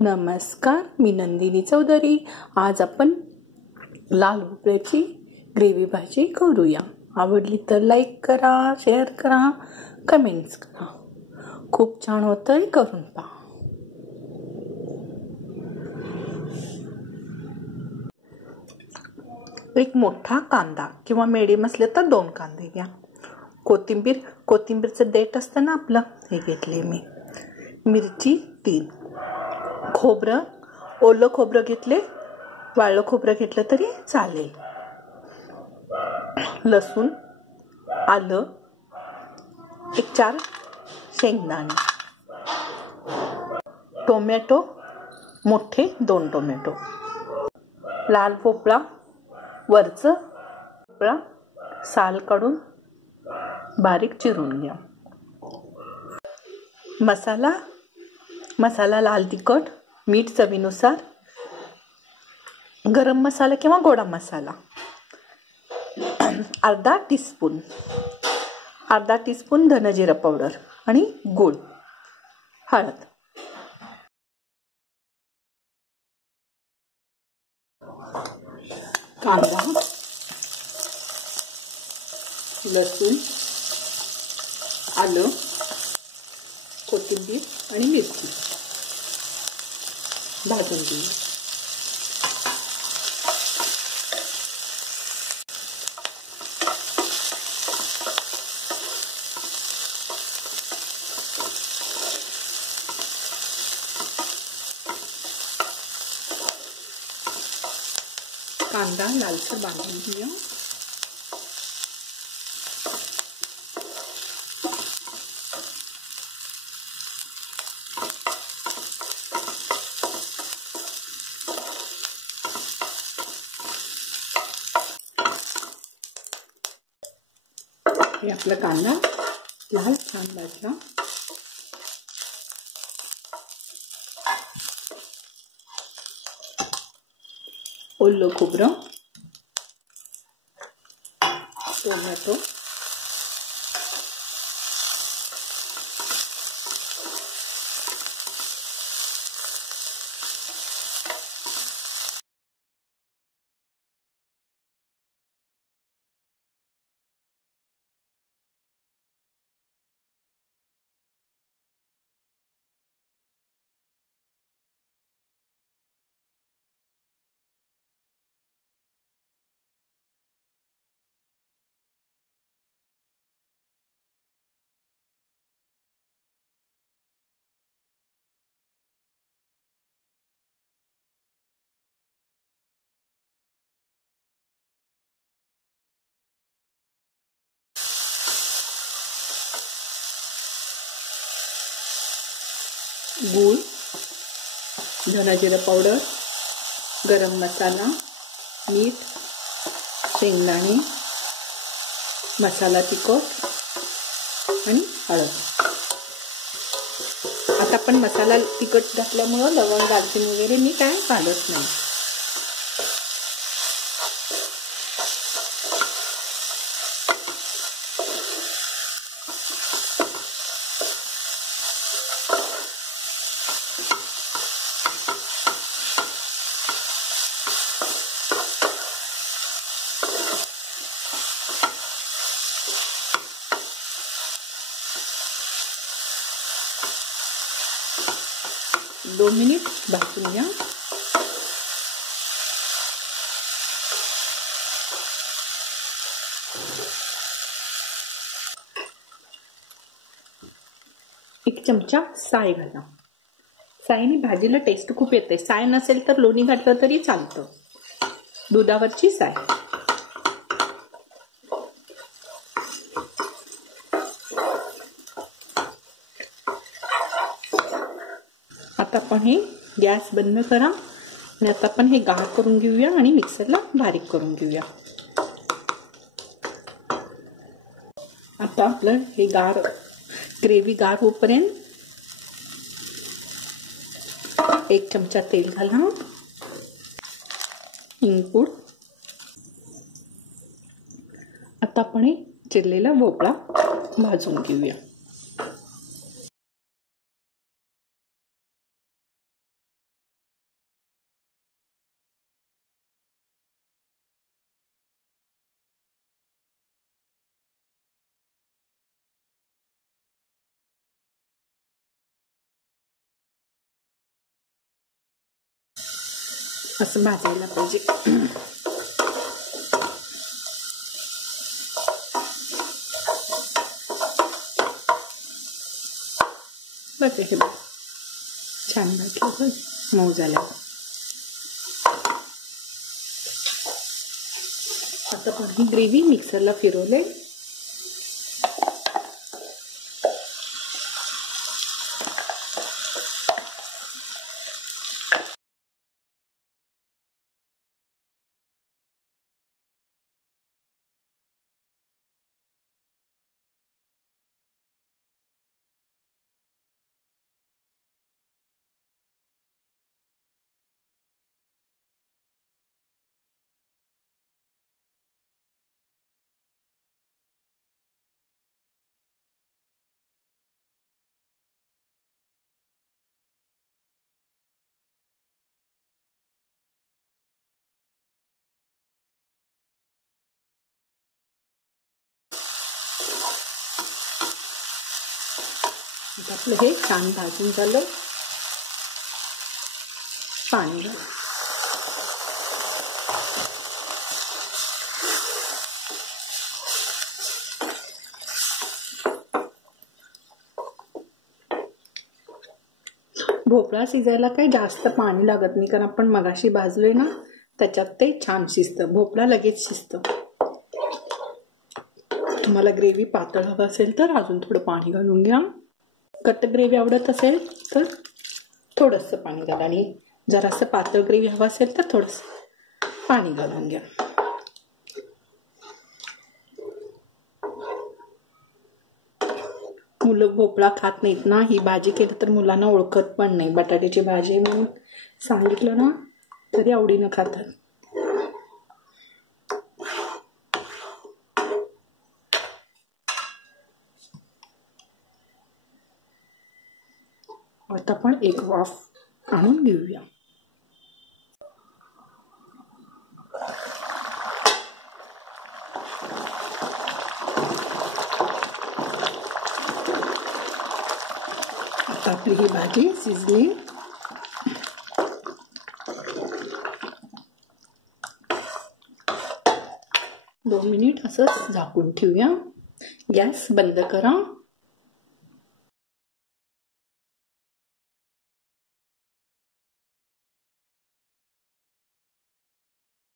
नमस्कार, मी नंदिनी चौधरी। आज आपण लाल भोपळ्याची ग्रेव्ही भाजी करूया। आवडली तर लाईक करा, शेअर करा, कमेंट्स करा। खूप छान होतंय, करून पहा। एक मोठा कांदा किंवा मीडियम असले तर 2 कांदे घ्या। कोथिंबीरचं देठ असतं ना आपलं, हे घेतले मी। मिरची 3, खोबरं, ओलं खोबरं घेतले, वाळलं खोबरं घेतलं तरी चालेल। लसूण, आलं, 4 शेंगदाणे, टोमॅटो मोठे 2 टोमॅटो, लाल भोपळा, वरचं भोपळा साल काढून बारीक चिरून घ्या। मसाला लाल तिखट, मीठ चवीनुसार, गरम मसाला किंवा गोडा मसाला अर्धा टीस्पून धनजिरा पावडर आणि गूळ, हळद। कांदा, लसूण, आलं, कोथिंबीर आणि मिरची भाजून घेऊ। कांदा लालसर भाजून घेऊया। हे आपला कांदा लाल छान भाजला। ओलं खोबरं, टोमॅटो, गूळ, धनाजिरा पावडर, गरम मसाला, मीठ, शेंगदाणे, मसाला तिखट आणि हळद। आता आपण मसाला तिखट घातल्यामुळं लवंग, दालचिनी वगैरे मी काय घालत नाही। दोन मिनिट भाजून घ्या। एक चमचा साय घाला। सायने भाजीला टेस्ट खूप येते। साय नसेल तर लोणी घातलं तरी चालतं। दुधावरची साय। आता आपण हे गॅस बंद करा आणि आता आपण हे गार करून घेऊया आणि मिक्सरला बारीक करून घेऊया। आता आपलं हे ग्रेव्ही गार होईपर्यंत 1 चमचा तेल घाला, हिंगपूड। आता आपण हे चिरलेला भोपळा भाजून घेऊया। असं भाजायला पाहिजे. बघा हे छान भाजलं पण मऊ झालं. आता पण ही ग्रेव्ही मिक्सरला फिरवले. आपलं हे छान भाजून झालं. पाणी घाल. भोपळा शिजायला काही जास्त पाणी लागत नाही, कारण आपण मगाशी भाजलोय ना त्याच्यात ते छान शिजतं. भोपळा लगेच शिजतं. तुम्हाला ग्रेव्ही पातळ हवं असेल तर अजून थोडं पाणी घालून घ्या. कट ग्रेव्ही आवडत असेल तर थोडंसं पाणी घाला, आणि जरासं पातळ ग्रेव्ही हवं असेल तर थोडंसं पाणी घालून घ्या. मुलं भोपळा खात नाहीत ना, ही भाजी केली तर मुलांना ओळखत पण नाही. बटाट्याची भाजी म्हणून सांगितलं ना तरी आवडीनं खातात. आता आपण एक वाफ आणून घेऊया. आता आपली ही भाजी शिजली. दोन मिनिट असंच झाकून ठेवूया. गॅस बंद करा.